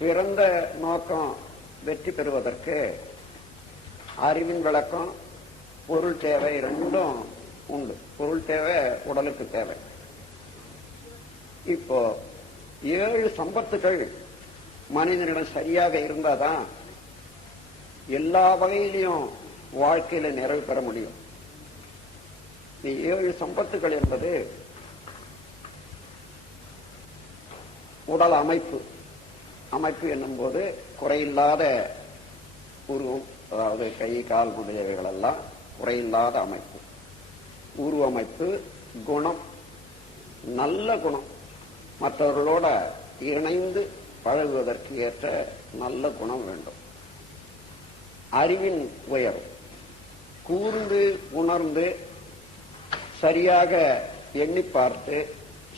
பிறந்த நோக்கம் வெற்றி பெறுவதற்கு அறிவின் விளக்கம், பொருள் தேவை ரெண்டும் உண்டு. பொருள் தேவை, உடலுக்கு தேவை. இப்போ 7 சம்பத்துகள் மனிதனிடம் சரியாக இருந்தாதான் எல்லா வகையிலையும் வாழ்க்கையில நிறைவு பெற முடியும். 7 சம்பத்துகள் என்பது உடல் அமைப்பு. அமைப்பு என்னும் போது குறையில்லாத உருவம், அதாவது கை கால் முதலியவைகள் எல்லாம் குறையில்லாத அமைப்பு. உருவமைப்பு, குணம், நல்ல குணம், மற்றவர்களோட இணைந்து பழகுவதற்கு ஏற்ற நல்ல குணம் வேண்டும். அறிவின் உயர்வு, கூர்ந்து உணர்ந்து சரியாக எண்ணி பார்த்து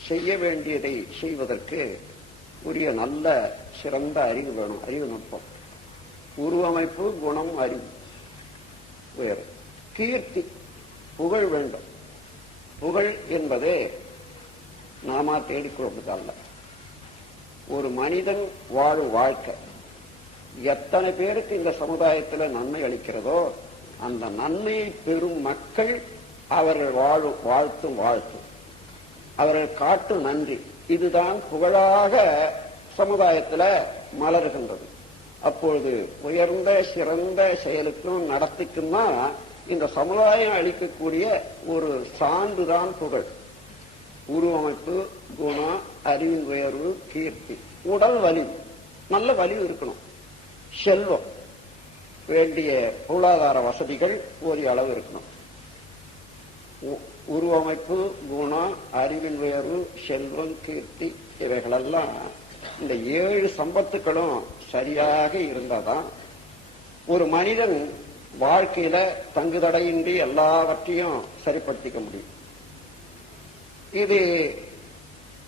செய்ய வேண்டியதை செய்வதற்கு உரிய நல்ல சிறந்த அறிவு வேணும். அறிவு நுட்பம், உருவமைப்பு, குணம், அறிவு உயர்வு. கீர்த்தி, புகழ் வேண்டும். புகழ் என்பது நாம தேடிக்கொள்வது அல்ல. ஒரு மனிதன் வாழும் வாழ்க்கை எத்தனை பேருக்கு இந்த சமுதாயத்தில் நன்மை அளிக்கிறதோ அந்த நன்மையை பெறும் மக்கள் அவர்கள் வாழ்த்தும் வாழ்த்து, அவர்கள் காட்டும் நன்றி, இதுதான் புகழாக சமுதாயத்தில் மலர்கின்றது. அப்பொழுது உயர்ந்த சிறந்த செயலுக்கும் நடத்திக்கும் தான் இந்த சமுதாயம் அளிக்கக்கூடிய ஒரு சான்றுதான் புகழ். உருவமைப்பு, குணம், அறிவின் உயர்வு, கீர்த்தி, உடல் வலிவு, நல்ல வலிவு இருக்கணும். செல்வம், வேண்டிய பொருளாதார வசதிகள் போதிய அளவு இருக்கணும். உருவமைப்பு, குணம், அறிவின் உயர்வு, செல்வம், கீர்த்தி, இவைகளெல்லாம் இந்த 7 சம்பத்துக்களும் சரியாக இருந்தாதான் ஒரு மனிதன் வாழ்க்கையில தங்குதடையின்றி எல்லாவற்றையும் சரிப்படுத்திக்க முடியும். இது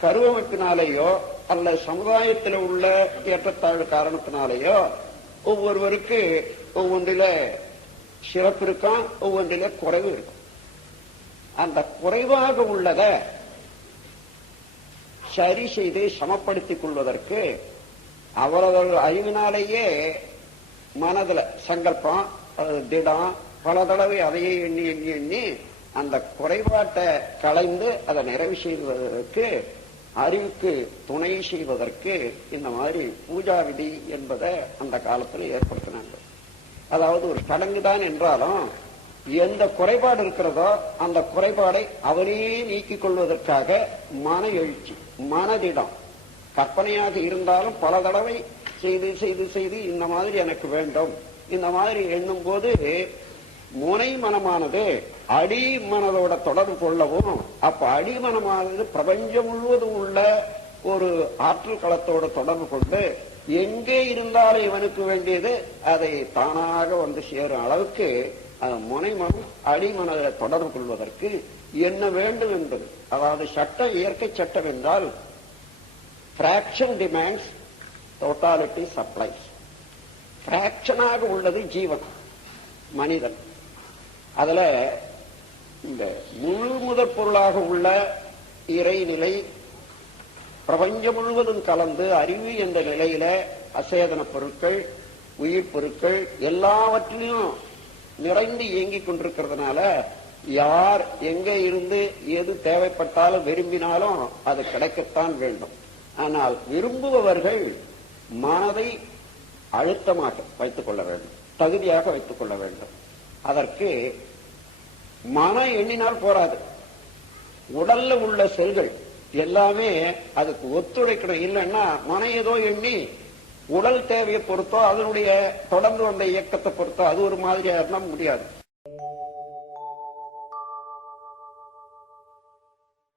கருவமைப்பினாலேயோ அல்ல சமுதாயத்தில் உள்ள ஏற்றத்தாழ்வு காரணத்தினாலேயோ ஒவ்வொருவருக்கு ஒவ்வொன்றில சிறப்பு இருக்கும், ஒவ்வொன்றில குறைவு இருக்கும். அந்த குறைவாக உள்ளத சரி செய்து சமப்படுத்திக் கொள்வதற்கு அவரவர் அறிவினாலேயே மனதில் சங்கல்பம், திடம், பல தடவை அதையே எண்ணி எண்ணி எண்ணி அந்த குறைபாட்டை களைந்து அதை நிறைவு செய்வதற்கு, அறிவுக்கு துணை செய்வதற்கு இந்த மாதிரி பூஜா விதி என்பதை அந்த காலத்தில் ஏற்படுத்தினாங்க. அதாவது ஒரு சடங்குதான் என்றாலும் எந்த குறைபாடு இருக்கிறதோ அந்த குறைபாடை அவனே நீக்கிக் கொள்வதற்காக மன எழுச்சி, மனதிடம், கற்பனையாக இருந்தாலும் பல தடவை செய்து செய்து செய்து இந்த மாதிரி எனக்கு வேண்டும், இந்த மாதிரி எண்ணும் போது முனை மனமானது அடி மனதோட தொடர்பு கொள்ளவும், அப்ப அடி மனமானது பிரபஞ்சம் முழுவதும் உள்ள ஒரு ஆற்றல் களத்தோட தொடர்பு கொண்டு எங்கே இருந்தாலும் இவனுக்கு வேண்டியது அதை தானாக வந்து சேரும் அளவுக்கு முனை மனம் அடிமனதை தொடர்பு கொள்வதற்கு என்ன வேண்டும் என்பது. அதாவது சட்டம், இயற்கை சட்டம் என்றால் பிராக்ஷன் டிமாண்ட்ஸ், டோட்டாலிட்டி சப்ளைஸ். பிராக்ஷனாக உள்ளது ஜீவன், மனிதன். அதுல இந்த முழு முதற் பொருளாக உள்ள இறைநிலை பிரபஞ்சம் முழுவதும் கலந்து அறிவு என்ற நிலையில அசேதன பொருட்கள், உயிர் பொருட்கள் எல்லாவற்றிலும் நிறைந்து இயங்கிக் கொண்டிருக்கிறதுனால யார் எங்கே இருந்து எது தேவைப்பட்டாலும் விரும்பினாலும் அது கிடைக்கத்தான் வேண்டும். ஆனால் விரும்புபவர்கள் மனதை அழுத்தமாக வைத்துக் கொள்ள வேண்டும், தகுதியாக வைத்துக் கொள்ள வேண்டும். அதற்கு மன எண்ணினால் போராது, உடல்ல உள்ள செல்கள் எல்லாமே அதுக்கு ஒத்துழைக்கணும். இல்லைன்னா மனம் ஏதோ எண்ணி உடல் தேவையை பொறுத்தோ அதனுடைய தொடர்ந்து வந்த இயக்கத்தை பொறுத்தோ அது ஒரு மாதிரியா இருந்தா முடியாது.